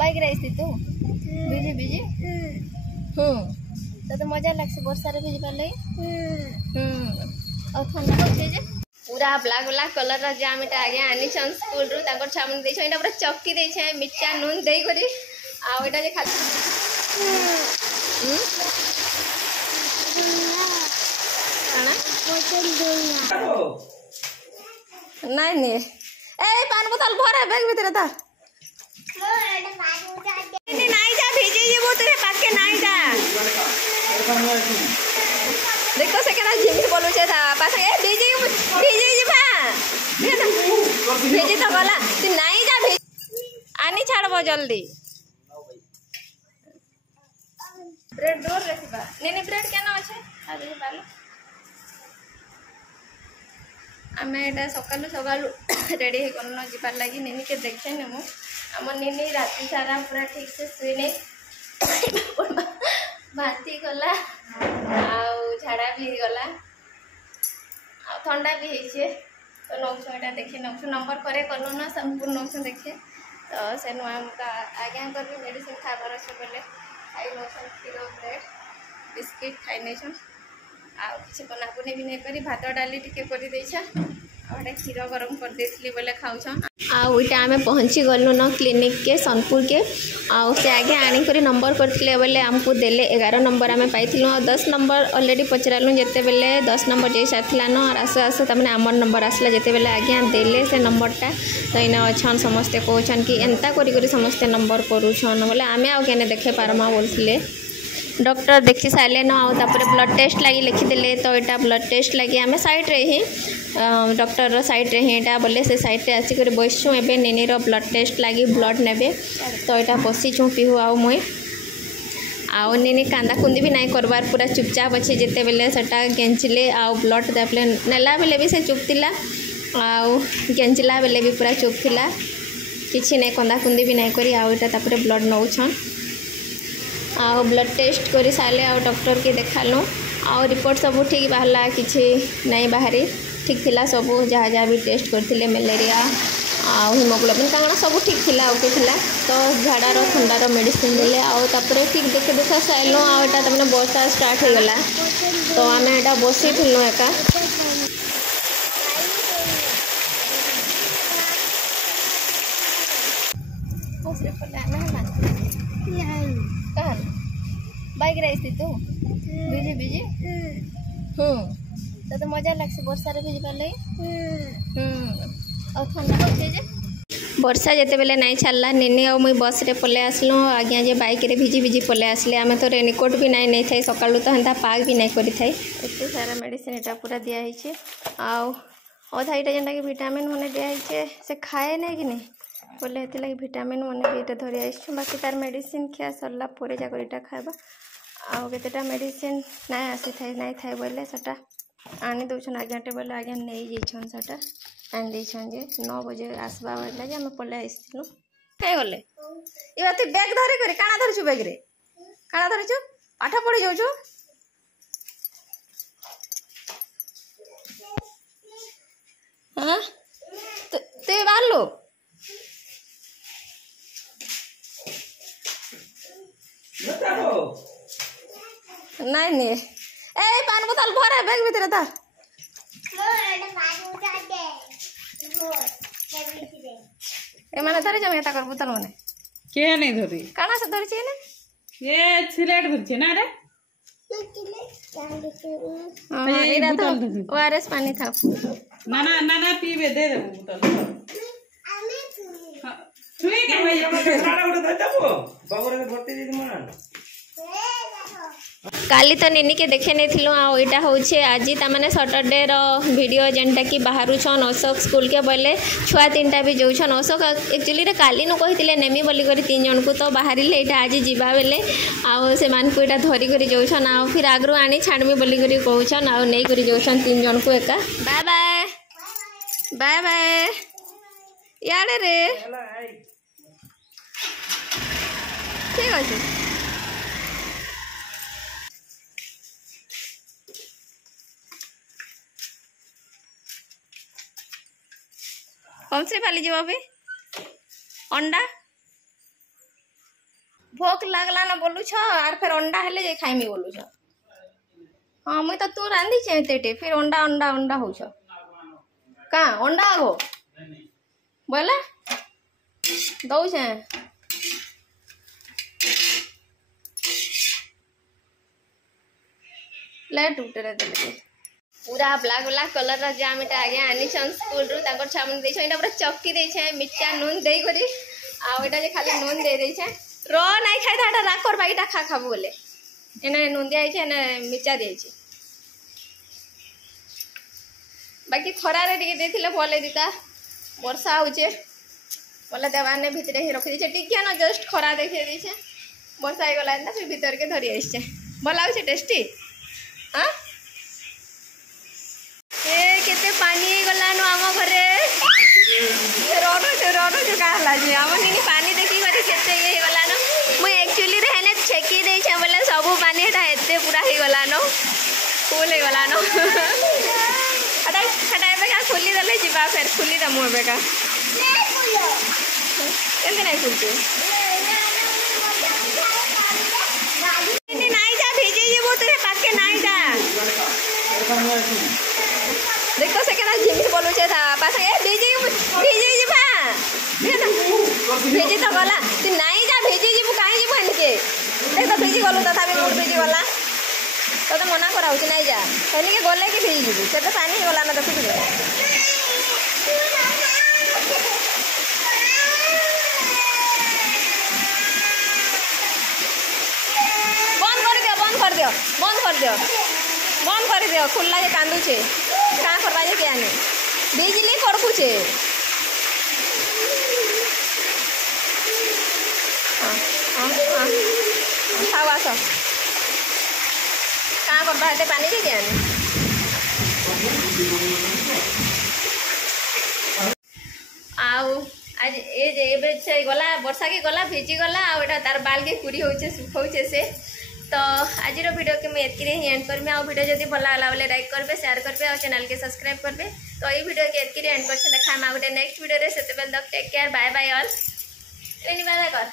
Bike रे आइसी तू भिजी भिजी तो मजा लगसी वर्षा रे भिजी पाले और ठंडा होचे जे पूरा ब्लैक ब्लैक कलर रा जाम एटा आगे आनी छन स्कूल रु ताकर छामन देछ एटा पूरा चक्की देछ मिर्चा नून देई करी आ एटा जे खा नहीं नहीं ए पान बोतल भरे बैग भीतर था नहीं जा भेजे ये वो तेरे पाके नहीं जा देखो से केना जिम बोलू छे था पास ए भेजे जी भा भेजे तो गला तू नहीं जा भेज आनी छाड़बो जल्दी ब्रेड डोर रखबा नहीं ब्रेड केना अछि आ दे पालो आमे एटा सकालु सकालु रेडी हे करनो जिबार लागि नेनी के देखे ने मु हमर नेनी राती सारा पूरा ठीक से सुइने बाती गला आ झाड़ा भी गला आ ठंडा भी हेछे तो नौसो एटा देखे नौसो नंबर करे करनो ना संपूर्ण नौसो देखे तो से नुआ का आज्ञा कर मेडिसिन खाबार छै बोले खाइ नौसो किलो ब्रेड बिस्किट खाइ नै छ आ किसी बनाबुनी भी नहीं करी भात डाली टिके कर देछा आउटा क्षीर गरम कर देथली बोले खाउछ आउटा आमे पहुंची गलु न क्लिनिक के सोनपुर के आउ से आगे आनी करी नंबर करथिले बोले हमको देले 11 नंबर आमे पाइथिलु और 10 नंबर ऑलरेडी पचरालु जेते बेले 10 नंबर जे साथिला न और आसो आसो तमने हमर नंबर आसला जेते बेले आगे देले से नंबरटा तो इना अछन समस्त कहछन कि एंता करी करी समस्त नंबर करूछन बोले आमे आ केने देखे पारमा बोलथिले डॉक्टर देखी सारे न आउे ब्लड टेस्ट लगी लिखिदे तो यहाँ ब्लड टेस्ट लगी आम साइड रे ही डॉक्टर साइड रे ही यहाँ बोले से साइड रे आसिक बसचु ए नेनीर ब्लड टेस्ट लगी ब्लड ने तो यहाँ बसीचु पीहू आउ मुई आउ नेनी कांदा कुंदी भी नहीं करवार पूरा चुपचाप अच्छे जिते बेले सेटा गेंचिले आउ ब्लड देपले नेला बेले भी से चुपतिला आउ गेंचिला बेले भी पूरा चुप थिला किछि नहीं कंदा कुंदी भी नहीं करी आउ यहाँ ब्लड नौछन आउ ब्लड टेस्ट करी सारे आउ डॉक्टर के देखालु आउ रिपोर्ट सब ठीक बाहरला किछि नहीं बाहरी ठीक थिला सब जहाँ जहाँ भी टेस्ट करथिले मलेरिया आउ हिमोग्लोबिन कांगना सब ठीक थिला ओके थिला तो झाड़ार ठंडार मेडिसिन देले आउ तापरे ठीक देखे देखा साइलु आउ एटा तमने वर्षा स्टार्ट हो गला तो आमे एटा बसी थिलु एका बसरे पले आमे बाइक रे आइसी तू भिजी भिजी तो मजा लगसी वर्षा रे भिजी पाले और ठंडा होचे जे वर्षा जेते बेले नहीं छाड़ला नेनी और मुई बस रे पले आसलु आज्ञा जे बाइक रे भिजी भिजी पले आसले आमे तो रेनकोट भी नहीं थाई सकाळु तो हंता पाग भी नहीं करी थाई एते सारा मेडिसिन एटा पूरा दिया हिचे आउ अधा इटा जेंटा कि विटामिन मने दिया हिचे से खाए नहीं कि नहीं बोले हेते लगी विटामिन मने भी एटा धरि आइछु बाकी तार मेडिसिन खिया सरला परे जा कर एटा खाइबा आउ केतेटा मेडिसिन नहीं आसी थाई नहीं थाई बोले सेटा आनी दउछन आज्ञाटे बोले आज्ञा नहीं जेछन सेटा आन देछन जे 9 बजे आसबा वाला जे हम पले आइसिलु कई गले ई बात बैग धरे करे काना धरछु बैग रे काना धरछु पाठ पढ़ी जाउछु हां ते बारलो नहीं नहीं ए पान बोतल भरे बैग भीतर था ए माने धरे जमे ता कर बोतल माने के नहीं धरी काना से धरि छी ने ये सिलेट धरछे ना रे हां एरा तो ओआरएस पानी था ना ना ना ना पीबे दे दे बोतल छुई के भैया काड़ा उठे धर दबो बाबूरे भर्ती दे मन काली तो नेनी के देखे नहीं थिलु आ ओइटा होछे आजी ता माने सैटरडे रो वीडियो जेंटा कि बाहरु छन अशोक स्कूल के बोले छुआ तीनटा भी जोछन अशोक एक्चुअली रे काली न कहितिले नेमी बोली करी तीन जन को तो बाहरी ले एटा आजी जिबा बेले आ से मान को एटा धरी करी जोछन आ फिर आगरु आनी छाड़मी बोली करी कहउछन आ नै करी जोछन तीन जन को एका बाय बाय बाय बाय याडे रे ठीक अछि कौन सी फाली जी अभी अंडा भोक लागला ना बोलू छ आर फिर अंडा हेले जे खाइमी बोलू छ। हाँ मुई तो तू रांधी छे तेटे फिर अंडा अंडा अंडा हो छ का अंडा आगो बोले दऊ छे लाइट उठरे देले पूरा ब्लैक ब्लैक कलर रा जाम एटा आगे आनी छन स्कूल रु ताकर छामन दे छ एटा पूरा चक्की दे छ मिर्चा नून देई करी आ एटा जे खाली नून दे दे छ रो नाही खाइ थाटा राखर बाईटा खा खाबो बोले एने नून दिया छ एने मिर्चा दे छ बाकी खरा रे टिके देथिले भले दिता वर्षा होचे बोले देवाने भितरे ही रखि दे छ टिके न जस्ट खरा देखे दे छ वर्षा आइ गला ना फिर भीतर के धरि आइछ भला होचे टेस्टी हां ए केते पानी गला नो आम घरे रोनो जो का हला जे आम नि पानी देखि गरे केते ये गला नो मु एक्चुअली रे हेने छेकी दे छ बोले सब पानी एटा एते पूरा ही गला नो फुल ही गला नो अडा खटाई पे का खुली दले जिबा फिर खुली दमु बे का नहीं खुलो केते नहीं खुलते नहीं जा भेजे ये वो तेरे पाके नहीं जा देखो से केना जिमी बोलू छे था पास ए भेजे जिबा भेजे तो गला तू नहीं जा भेजे जिबू काहे जिबू हनके देख तो भेजी गलु तथा भी मोर भेजी गला तो मना करा होची नहीं जा हनके गले के भेजी जिबू से तो पानी गला ना देखु बंद कर दियो खुला जे कांदू छे का करबा जे के आने बिजली कड़कू छे खाओ आस का करबा हेते पानी जे के आने आउ आज ए जे एबे से गला वर्षा के गला भेजी गला आ एटा तार बाल के कुरी होचे सुखौचे से तो आज वीडियो के मैं एतकी ही एंड करमी आ वीडियो जदी भला होला बोले लाइक करबे शेयर करबे और चैनल के सब्सक्राइब करबे तो ये वीडियो के एतकी एंड करछन देखा मा गोटे नेक्स्ट वीडियो रे सेते बेल तक take care bye bye all एनी बाय कर